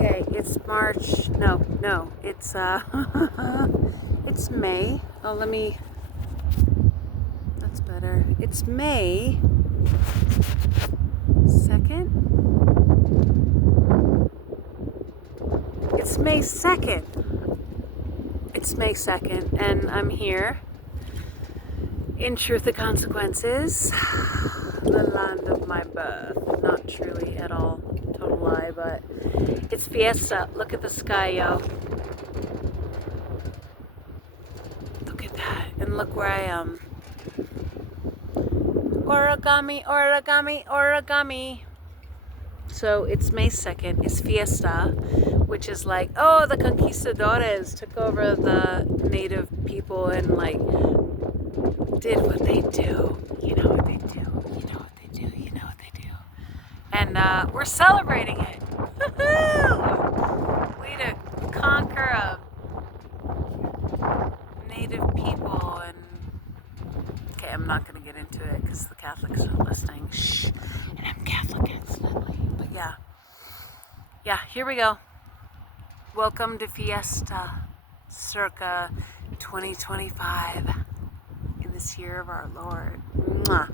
Okay, it's March. No, it's it's May. Oh, that's better. It's May 2nd. It's May 2nd. It's May 2nd, and I'm here in Truth the Consequences, the land of my birth. Not truly at all. Total lie, but it's Fiesta. Look at the sky, yo. Look at that. And look where I am. Origami, origami, origami. So it's May 2nd. It's Fiesta, which is like, oh, the conquistadores took over the native people and like did what they do. You know what they do. You know what they do. You know what they do. And we're celebrating it. Woohoo! Way to conquer a native people. And okay, I'm not going to get into it because the Catholics are listening. Shh. And I'm Catholic accidentally. But yeah, here we go. Welcome to Fiesta, circa 2025, in this year of our Lord. Mwah.